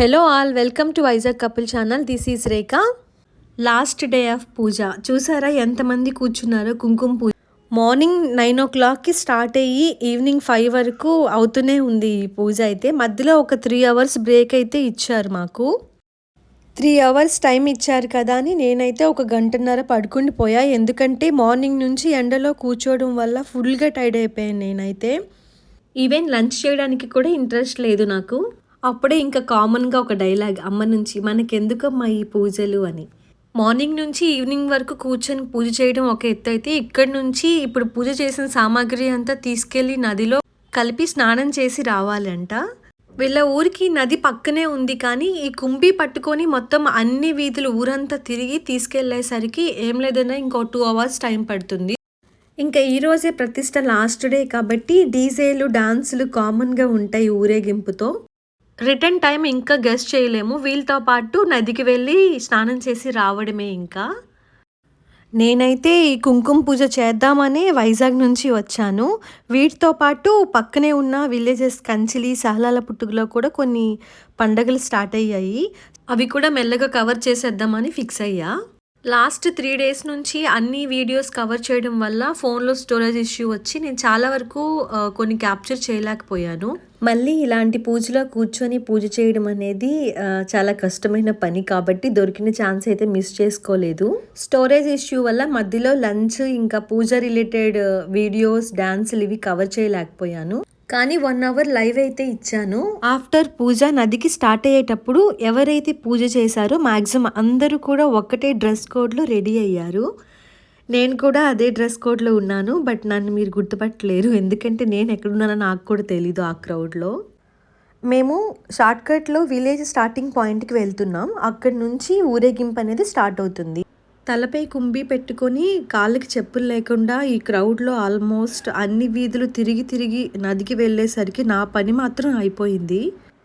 Hello all, welcome to Vizag couple channel. This is Rekha. Last day of puja చూసారా ఎంతమంది కూర్చున్నారో. Kumkuma puja morning 9 o'clockకి స్టార్ట్ అయ్యి ఈవినింగ్ 5 వరకు అవుతూనే ఉంది ఈ పూజ. అయితే మధ్యలో ఒక 3 hours బ్రేక్ అయితే ఇచ్చారు మాకు. 3 hours టైం ఇచ్చారు కదా అని నేనైతే ఒక గంటన్నర పడుకుని పోయా. ఎందుకంటే మార్నింగ్ నుంచి ఎండలో కూర్చోవడం వల్ల ఫుల్గా టైర్డ్ అయిపోయాను నేనైతే. ఈవెన్ లంచ్ చేయడానికి కూడా ఇంట్రెస్ట్ లేదు నాకు. అప్పుడే ఇంకా కామన్గా ఒక డైలాగ్ అమ్మ నుంచి, మనకెందుకమ్మా ఈ పూజలు అని. మార్నింగ్ నుంచి ఈవినింగ్ వరకు కూర్చొని పూజ చేయడం ఒక ఎత్తు అయితే, ఇక్కడ నుంచి ఇప్పుడు పూజ చేసిన సామాగ్రి అంతా తీసుకెళ్ళి నదిలో కలిపి స్నానం చేసి రావాలంట. వీళ్ళ ఊరికి నది పక్కనే ఉంది, కానీ ఈ కుంభి పట్టుకొని మొత్తం అన్ని వీధులు ఊరంతా తిరిగి తీసుకెళ్లేసరికి ఏం లేదన్నా ఇంకో 2 hours టైం పడుతుంది. ఇంకా ఈరోజే ప్రతిష్ట లాస్ట్ డే కాబట్టి డీజేలు డాన్సులు కామన్గా ఉంటాయి ఊరేగింపుతో. రిటర్న్ టైం ఇంకా గెస్ట్ చేయలేము. వీళ్ళతో పాటు నదికి వెళ్ళి స్నానం చేసి రావడమే ఇంకా. నేనైతే ఈ కుంకుమ పూజ చేద్దామని వైజాగ్ నుంచి వచ్చాను. వీటితో పాటు పక్కనే ఉన్న విలేజెస్ కంచిలి, సహలాల పుట్టుకలో కూడా కొన్ని పండగలు స్టార్ట్ అయ్యాయి. అవి కూడా మెల్లగా కవర్ చేసేద్దామని ఫిక్స్ అయ్యా. లాస్ట్ 3 days నుంచి అన్ని వీడియోస్ కవర్ చేయడం వల్ల ఫోన్లో స్టోరేజ్ ఇష్యూ వచ్చి నేను చాలా వరకు కొన్ని క్యాప్చర్ చేయలేకపోయాను. మళ్ళీ ఇలాంటి పూజలో కూర్చొని పూజ చేయడం అనేది చాలా కష్టమైన పని కాబట్టి దొరికిన ఛాన్స్ అయితే మిస్ చేసుకోలేదు. స్టోరేజ్ ఇష్యూ వల్ల మధ్యలో లంచ్ ఇంకా పూజ రిలేటెడ్ వీడియోస్, డాన్సులు ఇవి కవర్ చేయలేకపోయాను. కానీ 1 hour లైవ్ అయితే ఇచ్చాను. ఆఫ్టర్ పూజ నదికి స్టార్ట్ అయ్యేటప్పుడు ఎవరైతే పూజ చేశారో మ్యాక్సిమం అందరూ కూడా ఒక్కటే డ్రెస్ కోడ్లో రెడీ అయ్యారు. నేను కూడా అదే డ్రెస్ కోడ్లో ఉన్నాను. బట్ నన్ను మీరు గుర్తుపట్టలేరు, ఎందుకంటే నేను ఎక్కడున్నానో నాకు కూడా తెలీదు ఆ క్రౌడ్లో. మేము షార్ట్కట్లో విలేజ్ స్టార్టింగ్ పాయింట్కి వెళ్తున్నాం. అక్కడి నుంచి ఊరేగింపు అనేది స్టార్ట్ అవుతుంది. తలపై కుంభి పెట్టుకొని కాళ్ళకి చెప్పులు లేకుండా ఈ క్రౌడ్లో ఆల్మోస్ట్ అన్ని వీధులు తిరిగి తిరిగి నదికి వెళ్ళేసరికి నా పని మాత్రం అయిపోయింది.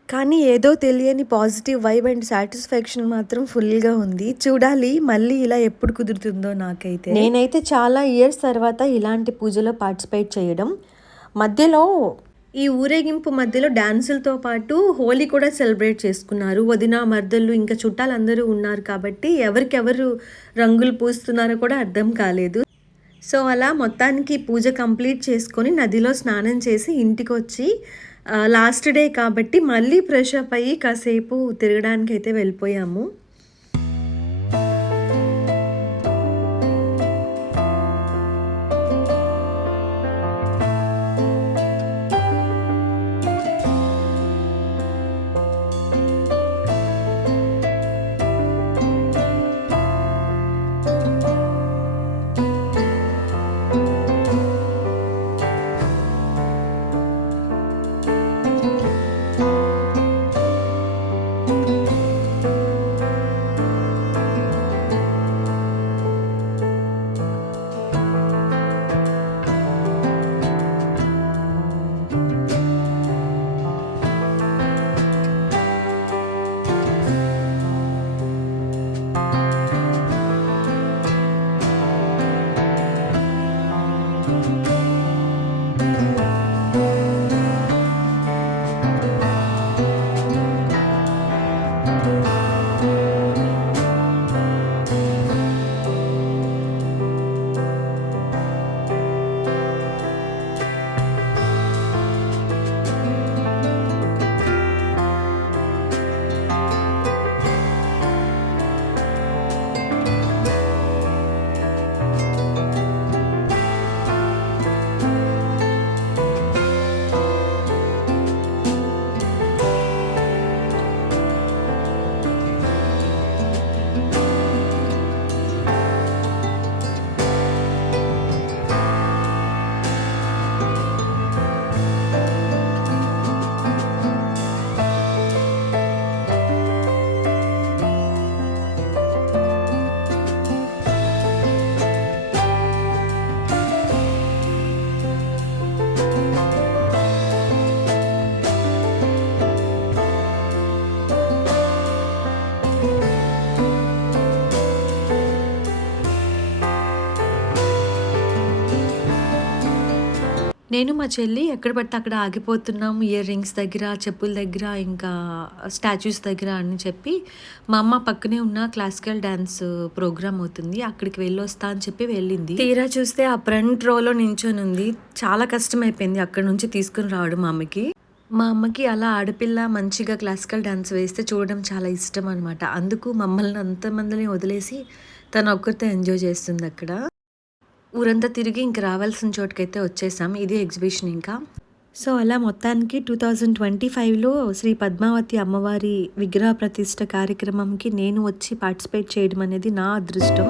కానీ ఏదో తెలియని పాజిటివ్ వైబ్ అండ్ సాటిస్ఫాక్షన్ మాత్రం ఫుల్గా ఉంది. చూడాలి మళ్ళీ ఇలా ఎప్పుడు కుదురుతుందో నాకైతే. నేనైతే చాలా ఇయర్స్ తర్వాత ఇలాంటి పూజలో పార్టిసిపేట్ చేయడం. మధ్యలో ఈ ఊరేగింపు మధ్యలో డాన్సులతో పాటు హోలీ కూడా సెలబ్రేట్ చేసుకున్నారు. వదిన, మర్దళ్ళు ఇంకా చుట్టాలందరూ ఉన్నారు కాబట్టి ఎవరికెవరు రంగులు పూస్తున్నారో కూడా అర్థం కాలేదు. సో అలా మొత్తానికి పూజ కంప్లీట్ చేసుకొని నదిలో స్నానం చేసి ఇంటికి వచ్చి లాస్ట్ డే కాబట్టి మళ్ళీ ఫ్రెష్ అప్ అయ్యి కాసేపు తిరగడానికి అయితే వెళ్ళిపోయాము. నేను మా చెల్లి ఎక్కడ పడితే అక్కడ ఆగిపోతున్నాం. ఇయర్ రింగ్స్ దగ్గర, చెప్పుల దగ్గర, ఇంకా స్టాచ్యూస్ దగ్గర అని చెప్పి మా అమ్మ పక్కనే ఉన్న క్లాసికల్ డాన్స్ ప్రోగ్రామ్ అవుతుంది. అక్కడికి వెళ్ళొస్తా అని చెప్పి వెళ్ళింది. తీరా చూస్తే ఆ ఫ్రంట్ రోలో నించొనుంది. చాలా కష్టమైపోయింది అక్కడి నుంచి తీసుకొని రావడం మా అమ్మకి. మా అమ్మకి అలా ఆడపిల్ల మంచిగా క్లాసికల్ డాన్స్ వేస్తే చూడడం చాలా ఇష్టం అనమాట. అందుకు మమ్మల్ని అంతమందిని వదిలేసి తను ఒక్కరితే ఎంజాయ్ చేస్తుంది అక్కడ. ఊరంతా తిరిగి ఇంక రావాల్సిన చోటుకైతే వచ్చేసాం. ఇదే ఎగ్జిబిషన్ ఇంకా. సో అలా మొత్తానికి 2025లో శ్రీ పద్మావతి అమ్మవారి విగ్రహ ప్రతిష్ఠ కార్యక్రమంకి నేను వచ్చి పార్టిసిపేట్ చేయడం అనేది నా అదృష్టం.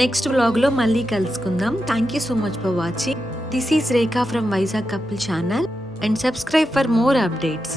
నెక్స్ట్ వ్లాగ్లో మళ్ళీ కలుసుకుందాం. Thank you so much for watching. This is Rekha from Vizag couple channel and subscribe for more updates.